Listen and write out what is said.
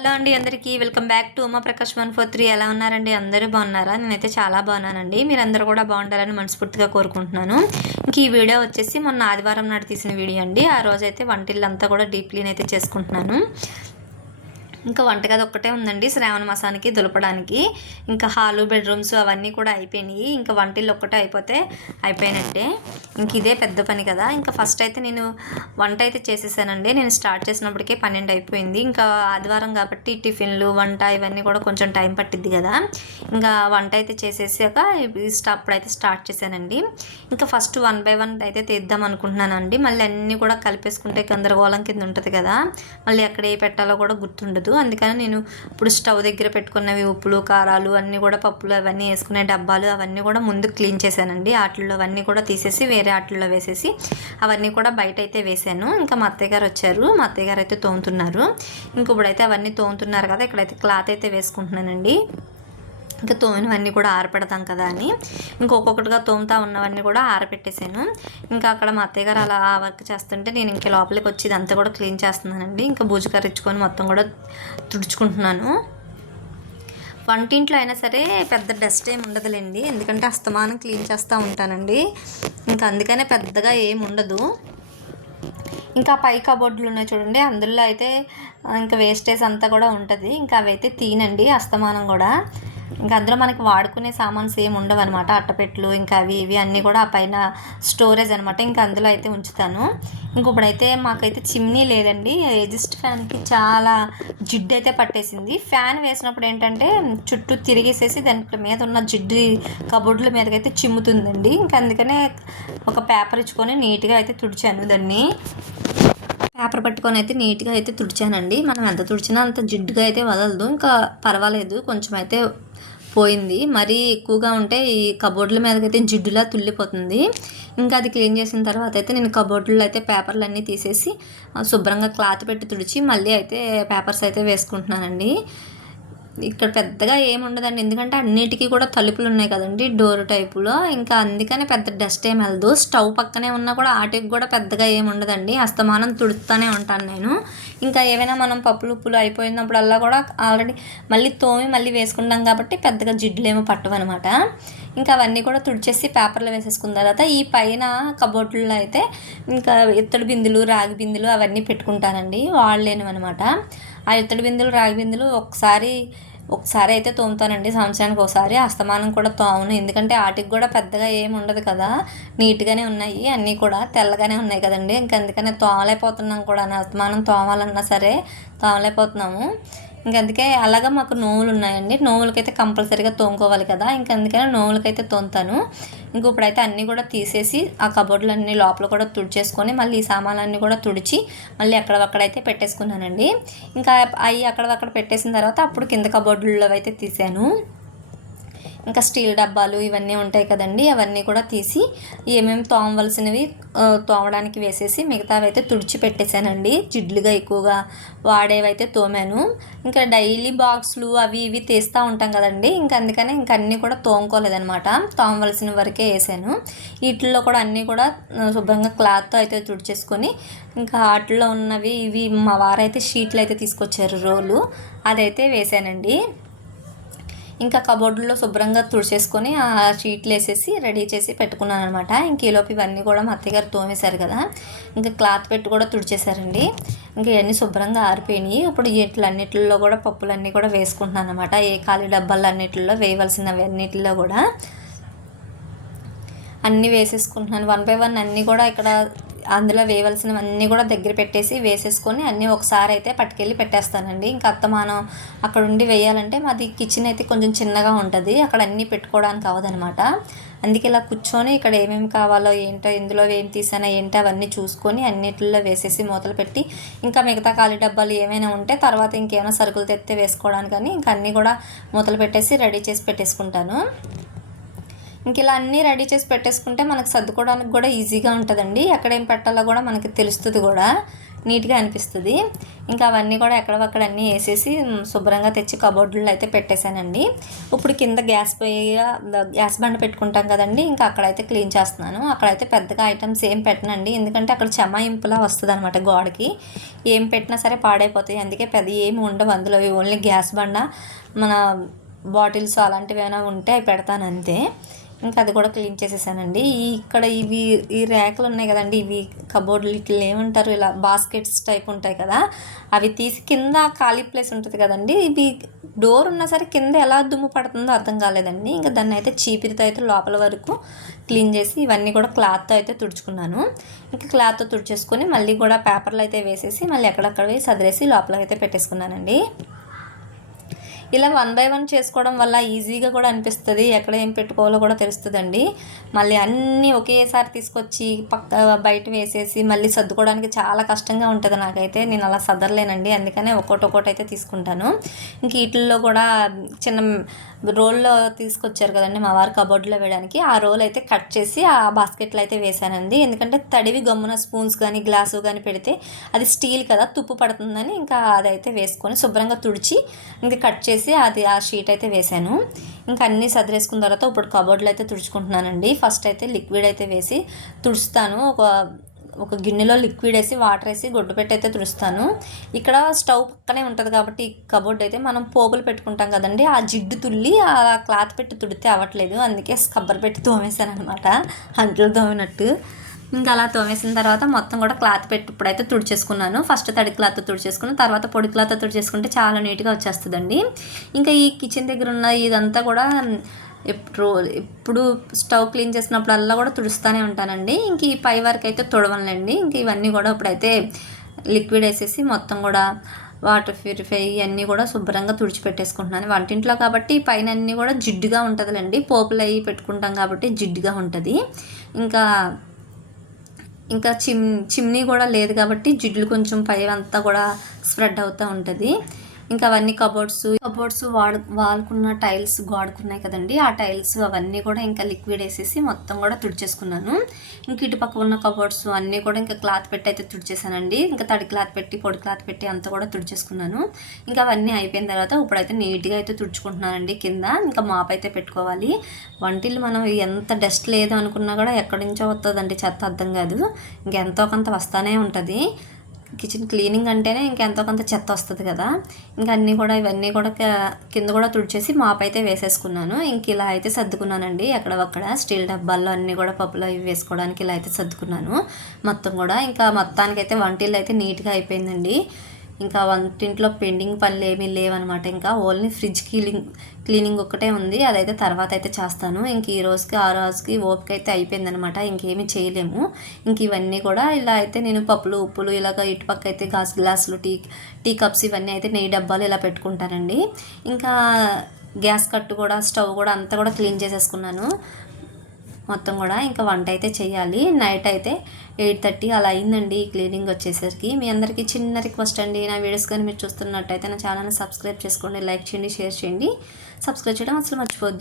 Hello అండి అందరికీ welcome back to Uma Prakash 143. ఎలా ఉన్నారండి? అందరూ బాగున్నారా? నేనైతే చాలా బాగున్నానండి. మీరందరూ కూడా బాగుండాలని మనస్ఫూర్తిగా కోరుకుంటున్నాను. ఇంక ఈ వీడియో వచ్చేసి మొన్న ఆదివారం నాడు తీసిన వీడియో అండి. ఆ రోజైతే వంటిల్లంతా కూడా డీప్ క్లీన్ అయితే చేసుకుంటున్నాను. ఇంకా వంటగది ఒక్కటే ఉందండి శ్రావణ మాసానికి దులపడానికి. ఇంకా హాలు బెడ్రూమ్స్ అవన్నీ కూడా అయిపోయినాయి. ఇంకా వంటిల్లు ఒక్కటే అయిపోతే అయిపోయినట్టే. ఇంక ఇదే పెద్ద పని కదా. ఇంకా ఫస్ట్ అయితే నేను వంట అయితే చేసేసానండి. నేను స్టార్ట్ చేసినప్పటికే 12 అయిపోయింది. ఇంకా ఆదివారం కాబట్టి టిఫిన్లు వంట ఇవన్నీ కూడా కొంచెం టైం పట్టిద్ది కదా. ఇంకా వంట అయితే చేసేసాక అప్పుడైతే స్టార్ట్ చేశానండి. ఇంకా ఫస్ట్ 1 by 1 అయితే తీద్దాం అనుకుంటున్నానండి. మళ్ళీ అన్నీ కూడా కలిపేసుకుంటే గందరగోళం కింద ఉంటుంది కదా. మళ్ళీ ఎక్కడ ఏ పెట్టాలో కూడా గుర్తుండదు. అందుకని నేను ఇప్పుడు స్టవ్ దగ్గర పెట్టుకున్నవి ఉప్పులు కారాలు అన్నీ కూడా పప్పులు అవన్నీ వేసుకునే డబ్బాలు అవన్నీ కూడా ముందు క్లీన్ చేశానండి. వాటిల్లో అవన్నీ కూడా తీసేసి వేరే వాటిల్లో వేసేసి అవన్నీ కూడా బయట అయితే వేసాను. ఇంకా మా అత్తయ్య గారు వచ్చారు. మా అత్తయ్య గారు అయితే తోముతున్నారు. ఇంక ఇప్పుడైతే అవన్నీ తోముతున్నారు కదా. ఇక్కడైతే క్లాత్ అయితే వేసుకుంటున్నానండి. ఇంకా తోమినవన్నీ కూడా ఆరపెడతాం కదా అని ఇంకొకటిగా తోముతా ఉన్నవన్నీ కూడా ఆరపెట్టేసాను. ఇంకా అక్కడ మా అత్తయ్య గారు అలా వర్క్ చేస్తుంటే నేను ఇంకా లోపలికి వచ్చి ఇదంతా కూడా క్లీన్ చేస్తున్నానండి. ఇంకా బూజు కర్రించుకొని మొత్తం కూడా తుడుచుకుంటున్నాను. వంటింట్లో అయినా సరే పెద్ద డస్ట్ ఏమి ఉండదులేండి, ఎందుకంటే అస్తమానం క్లీన్ చేస్తూ ఉంటానండి. ఇంకా అందుకనే పెద్దగా ఏమి ఉండదు. ఇంకా పై కబోర్డులు ఉన్నాయి చూడండి, అందులో అయితే ఇంకా వేస్టేజ్ అంతా కూడా ఉంటుంది. ఇంకా అవి అయితే తీనండి అస్తమానం కూడా. ఇంకా అందులో మనకి వాడుకునే సామాన్స్ ఏమి ఉండవు అనమాట. అట్టపెట్లు ఇంకా అవి ఇవి అన్నీ కూడా ఆ పైన స్టోరేజ్ అనమాట. ఇంకా అందులో అయితే ఉంచుతాను. ఇంకొకడైతే మాకైతే చిమ్నీ లేదండి. ఎగ్జిస్ట్ ఫ్యాన్కి చాలా జిడ్డు అయితే పట్టేసింది. ఫ్యాన్ వేసినప్పుడు ఏంటంటే చుట్టూ తిరిగేసేసి దాని మీద ఉన్న జిడ్డు కబోర్డుల మీదకైతే చిమ్ముతుందండి. ఇంకా అందుకనే ఒక పేపర్ ఇచ్చుకొని నీట్గా అయితే తుడిచాను. దాన్ని పేపర్ పట్టుకొని అయితే నీట్గా అయితే తుడిచానండి. మనం ఎంత తుడిచినా అంత జిడ్డుగా అయితే వదలదు. ఇంకా పర్వాలేదు, కొంచెం అయితే పోయింది. మరీ ఎక్కువగా ఉంటే ఈ కబోర్డుల మీదకైతే జిడ్డులా తుల్లిపోతుంది. ఇంకా అది క్లీన్ చేసిన తర్వాత అయితే నేను కబోర్డులో అయితే పేపర్లు అన్నీ తీసేసి శుభ్రంగా క్లాత్ పెట్టి తుడిచి మళ్ళీ అయితే పేపర్స్ అయితే వేసుకుంటున్నానండి. ఇక్కడ పెద్దగా ఏమి ఉండదండి, ఎందుకంటే అన్నిటికీ కూడా తలుపులు ఉన్నాయి కదండి డోర్ టైపులో. ఇంకా అందుకనే పెద్ద డస్ట్ ఏమి వెళ్ళదు. స్టవ్ పక్కనే ఉన్నా కూడా వాటికి కూడా పెద్దగా ఏమి ఉండదండి. అస్తమానం తుడుస్తూనే ఉంటాను నేను. ఇంకా ఏవైనా మనం పప్పులు ఉప్పులు అయిపోయినప్పుడల్లా కూడా ఆల్రెడీ మళ్ళీ తోమి మళ్ళీ వేసుకుంటాం కాబట్టి పెద్దగా జిడ్లు ఏమో పట్టవన్నమాట. ఇంకా అవన్నీ కూడా తుడిచేసి పేపర్లో వేసేసుకున్న తర్వాత ఈ పైన కబోర్డుల్లో అయితే ఇంకా ఇత్తడి బిందులు రాగి బిందులు అవన్నీ పెట్టుకుంటానండి, వాడలేనివన్నమాట. ఆ ఇత్తడి బిందులు రాగి బిందులు ఒకసారి అయితే తోముతానండి, సంవత్సరానికి ఒకసారి. అస్తమానం కూడా తోమను, ఎందుకంటే వాటికి కూడా పెద్దగా ఏమి ఉండదు కదా. నీట్గానే ఉన్నాయి, అన్నీ కూడా తెల్లగానే ఉన్నాయి కదండి. ఇంక అందుకనే తోమలేకపోతున్నాం కూడా. అస్తమానం తోమాలన్నా సరే తోమలేకపోతున్నాము. అందుకే అలాగా మాకు నోవులు ఉన్నాయండి. నోవులకైతే కంపల్సరీగా తోముకోవాలి కదా. అందుకనే నోవులకైతే తోముతాను. ఇప్పుడైతే అన్నీ కూడా తీసేసి ఆ కబోర్డులు అన్నీ లోపల కూడా తుడిచేసుకొని మళ్ళీ ఈ సామాన్లన్నీ కూడా తుడిచి మళ్ళీ అక్కడక్కడైతే పెట్టేసుకున్నానండి. ఇంకా అవి అక్కడక్కడ పెట్టేసిన తర్వాత అప్పుడు కింద కబోర్డుల్లో అయితే తీసాను. ఇంకా స్టీల్ డబ్బాలు ఇవన్నీ ఉంటాయి కదండి, అవన్నీ కూడా తీసి ఏమేమి తోమవలసినవి తోమడానికి వేసేసి మిగతావి అయితే తుడిచి పెట్టేశానండి. జిడ్లుగా ఎక్కువగా వాడేవైతే తోమాను. ఇంకా డైలీ బాక్సులు అవి ఇవి తీస్తూ ఉంటాం కదండి, అందుకనే అన్నీ కూడా తోముకోలేదనమాట. తోమవలసిన వరకే వేసాను. వీటిల్లో కూడా అన్నీ కూడా శుభ్రంగా క్లాత్తో అయితే తుడిచేసుకొని ఇంకా వాటిల్లో ఉన్నవి ఇవి మా వారైతే షీట్లు అయితే తీసుకొచ్చారు, రోలు, అదైతే వేసానండి. ఇంకా కబోర్డులో శుభ్రంగా తుడిచేసుకొని ఆ షీట్లు వేసేసి రెడీ చేసి పెట్టుకున్నాను అనమాట. ఈలోపు ఇవన్నీ కూడా మా అత్తయ్య గారు తోమేశారు కదా. ఇంకా క్లాత్ పెట్టి కూడా తుడిచేశారండి. ఇంకా ఇవన్నీ శుభ్రంగా ఆరిపోయినాయి. ఇప్పుడు వీటిలన్నిటిలో కూడా పప్పులన్నీ కూడా వేసుకుంటున్నాను అనమాట. ఏ ఖాళీ డబ్బాలు అన్నిటిలో వేయవలసినవి అన్నిటిలో కూడా అన్నీ వేసేసుకుంటున్నాను. 1 by 1 అన్నీ కూడా ఇక్కడ అందులో వేయవలసినవన్నీ కూడా దగ్గర పెట్టేసి వేసేసుకొని అన్నీ ఒకసారి అయితే పట్టుకెళ్ళి పెట్టేస్తానండి. ఇంకా అత్తమానం అక్కడ ఉండి వేయాలంటే మాది కిచెన్ అయితే కొంచెం చిన్నగా ఉంటుంది, అక్కడ అన్నీ పెట్టుకోవడానికి అవ్వదనమాట. అందుకే ఇలా కూర్చొని ఇక్కడ ఏమేమి కావాలో ఏంటో ఇందులో ఏం తీసానో ఏంటో అవన్నీ చూసుకొని అన్నిటిలో వేసేసి మూతలు పెట్టి ఇంకా మిగతా ఖాళీ డబ్బాలు ఏమైనా ఉంటే తర్వాత ఇంకేమైనా సరుకులు తెస్తే వేసుకోవడానికి కానీ ఇంకా అన్నీ కూడా మూతలు పెట్టేసి రెడీ చేసి పెట్టేసుకుంటాను. ఇలా అన్నీ రెడీ చేసి పెట్టేసుకుంటే మనకు సర్దుకోవడానికి కూడా ఈజీగా ఉంటుందండి. ఎక్కడేం పెట్టాలో కూడా మనకి తెలుస్తుంది కూడా. నీట్గా అనిపిస్తుంది. ఇంకా అవన్నీ కూడా ఎక్కడక్కడ అన్నీ వేసేసి శుభ్రంగా తెచ్చి కబోర్డులో అయితే పెట్టేశానండి. ఇప్పుడు కింద గ్యాస్ బండ పెట్టుకుంటాం కదండి, ఇంకా అక్కడైతే క్లీన్ చేస్తున్నాను. అక్కడైతే పెద్దగా ఐటమ్స్ ఏం పెట్టనండి, ఎందుకంటే అక్కడ చెమాయింపులా వస్తుంది అనమాట గోడకి. ఏం పెట్టినా సరే పాడైపోతాయి, అందుకే పెద్ద ఏమి ఉండవు అందులో. ఓన్లీ గ్యాస్ బండ, మన బాటిల్స్ అలాంటివి ఏమైనా ఉంటే అవి పెడతాను అంతే. ఇంకా అది కూడా క్లీన్ చేసేసానండి. ఇక్కడ ఈ ర్యాకులు ఉన్నాయి కదండి, ఇవి కబోర్డులు ఇట్లా ఏమంటారు, ఇలా బాస్కెట్స్ టైప్ ఉంటాయి కదా, అవి తీసి కింద ఖాళీ ప్లేస్ ఉంటుంది కదండి, ఇవి డోర్ ఉన్నా సరే కింద ఎలా దుమ్ము పడుతుందో అర్థం కాలేదండి. ఇంకా దాన్ని అయితే చీపిరితో అయితే లోపల వరకు క్లీన్ చేసి ఇవన్నీ కూడా క్లాత్తో అయితే తుడుచుకున్నాను. ఇంకా క్లాత్తో తుడిచేసుకొని మళ్ళీ కూడా పేపర్లు అయితే వేసేసి మళ్ళీ ఎక్కడక్కడ సదిరేసి లోపల అయితే పెట్టేసుకున్నానండి. ఇలా 1 బై 1 చేసుకోవడం వల్ల ఈజీగా కూడా అనిపిస్తుంది, ఎక్కడ ఏం పెట్టుకోవాలో కూడా తెలుస్తుందండి. మళ్ళీ అన్నీ ఒకేసారి తీసుకొచ్చి బయట వేసేసి మళ్ళీ సర్దుకోవడానికి చాలా కష్టంగా ఉంటుంది నాకైతే. నేను అలా సదరలేనండి, అందుకనే ఒక్కొక్కటి అయితే తీసుకుంటాను. ఇంక వీటిల్లో కూడా చిన్న రోల్లో తీసుకొచ్చారు కదండి మా వారు కబోర్డ్లో వేయడానికి, ఆ రోల్ అయితే కట్ చేసి ఆ బాస్కెట్లో అయితే వేసానండి. ఎందుకంటే తడివి గమ్మున స్పూన్స్ కానీ గ్లాసు కానీ పెడితే అది స్టీల్ కదా, తుప్పు పడుతుందని ఇంకా అదైతే వేసుకొని శుభ్రంగా తుడిచి ఇంకా కట్ చేసి ఆ షీట్ అయితే వేసాను. ఇంకా అన్నీ సదిరేసుకున్న తర్వాత ఇప్పుడు కబోర్డ్లో అయితే తుడుచుకుంటున్నానండి. ఫస్ట్ అయితే లిక్విడ్ అయితే వేసి తుడుస్తాను. ఒక గిన్నెలో లిక్విడ్ వేసి వాటర్ వేసి గుడ్డు పెట్టి అయితే తుడుస్తాను. ఇక్కడ స్టవ్ పక్కనే ఉంటుంది కాబట్టి కబోర్డ్ అయితే మనం పోగులు పెట్టుకుంటాం కదండి, ఆ జిడ్డు తుల్లి ఆ క్లాత్ పెట్టి తుడితే అవ్వట్లేదు, అందుకే స్క్రబ్బర్ పెట్టి తోమేశాను అనమాట, అంట్లు తోమినట్టు. ఇంకా అలా తోమేసిన తర్వాత మొత్తం కూడా క్లాత్ పెట్టి ఇప్పుడైతే తుడిచేసుకున్నాను. ఫస్ట్ తడి క్లాత్ తుడిచేసుకుని తర్వాత పొడి క్లాత్ తుడిచేసుకుంటే చాలా నీట్గా వచ్చేస్తుందండి. ఇంకా ఈ కిచెన్ దగ్గర ఉన్న ఇదంతా కూడా ఎప్పుడు స్టవ్ క్లీన్ చేసినప్పుడల్లా కూడా తుడుస్తూనే ఉంటానండి. ఇంక ఈ పై వరకు అయితే తుడవనులేండి. ఇంక ఇవన్నీ కూడా ఇప్పుడైతే లిక్విడ్ వేసేసి మొత్తం కూడా వాటర్ ప్యూరిఫై ఇవన్నీ కూడా శుభ్రంగా తుడిచిపెట్టేసుకుంటున్నాను. వంటింట్లో కాబట్టి పైన అన్నీ కూడా జిడ్డుగా ఉంటుందిలేండి, పోపులు అవి పెట్టుకుంటాం కాబట్టి జిడ్డుగా ఉంటుంది. ఇంకా చిమ్నీ కూడా లేదు కాబట్టి జిడ్లు కొంచెం పై అంతా కూడా స్ప్రెడ్ అవుతూ ఉంటుంది. ఇంకా అవన్నీ కబోర్డ్స్ వాడుకున్న టైల్స్ గోడకున్నాయి కదండి, ఆ టైల్స్ అవన్నీ కూడా ఇంకా లిక్విడ్ వేసేసి మొత్తం కూడా తుడిచేసుకున్నాను. ఇంక ఇటుపక్క ఉన్న కబోర్డ్స్ అన్నీ కూడా ఇంకా క్లాత్ పెట్టి అయితే తుడిచేసానండి. ఇంకా తడి క్లాత్ పెట్టి పొడి క్లాత్ పెట్టి అంతా కూడా తుడిచేసుకున్నాను. ఇంకా అవన్నీ అయిపోయిన తర్వాత ఇప్పుడైతే నీట్గా అయితే తుడుచుకుంటున్నానండి. కింద ఇంకా మాప్ అయితే పెట్టుకోవాలి. వంటిల్లు మనం ఎంత డస్ట్ లేదు అనుకున్నా కూడా ఎక్కడి నుంచో వస్తుందండి చెత్త, అర్థం కాదు, ఇంకెంతో కొంత వస్తూనే ఉంటుంది. కిచెన్ క్లీనింగ్ అంటేనే ఇంకెంతో కొంత చెత్త వస్తుంది కదా. ఇంకా ఇవన్నీ కూడా కింద కూడా తుడిచేసి మాప్ అయితే వేసేసుకున్నాను. ఇంక ఇలా అయితే సర్దుకున్నానండి. ఎక్కడొక్కడ స్టీల్ డబ్బాల్లో అన్నీ కూడా పప్పులో ఇవి వేసుకోవడానికి ఇలా అయితే సర్దుకున్నాను మొత్తం కూడా. ఇంకా మొత్తానికైతే వంటిల్లు అయితే నీట్గా అయిపోయిందండి. ఇంకా వంటింట్లో పెండింగ్ పనులు ఏమీ లేవన్నమాట. ఇంకా ఓన్లీ ఫ్రిడ్జ్ క్లీనింగ్ ఒక్కటే ఉంది, అదైతే తర్వాత అయితే చేస్తాను. ఇంక ఈ రోజుకి ఆ రోజుకి ఓపిక అయితే అయిపోయిందనమాట, ఇంకేమీ చేయలేము. ఇంక ఇవన్నీ కూడా ఇలా అయితే నేను పప్పులు ఉప్పులు ఇలాగ ఇటుపక్క అయితే గ్లాసులు టీ కప్స్ ఇవన్నీ అయితే నెయ్యి డబ్బాలు ఇలా పెట్టుకుంటానండి. ఇంకా గ్యాస్ కట్టు కూడా స్టవ్ కూడా అంతా కూడా క్లీన్ చేసేసుకున్నాను మొత్తం కూడా. ఇంకా వంట అయితే చేయాలి. నైట్ అయితే 8:30 అలా అయిందండి క్లీనింగ్ వచ్చేసరికి. మీ అందరికీ చిన్న రిక్వెస్ట్ అండి, నా వీడియోస్ కానీ మీరు చూస్తున్నట్టయితే నా ఛానల్ని సబ్స్క్రైబ్ చేసుకోండి, లైక్ చేయండి, షేర్ చేయండి. సబ్స్క్రైబ్ చేయడం అసలు మర్చిపోద్దు.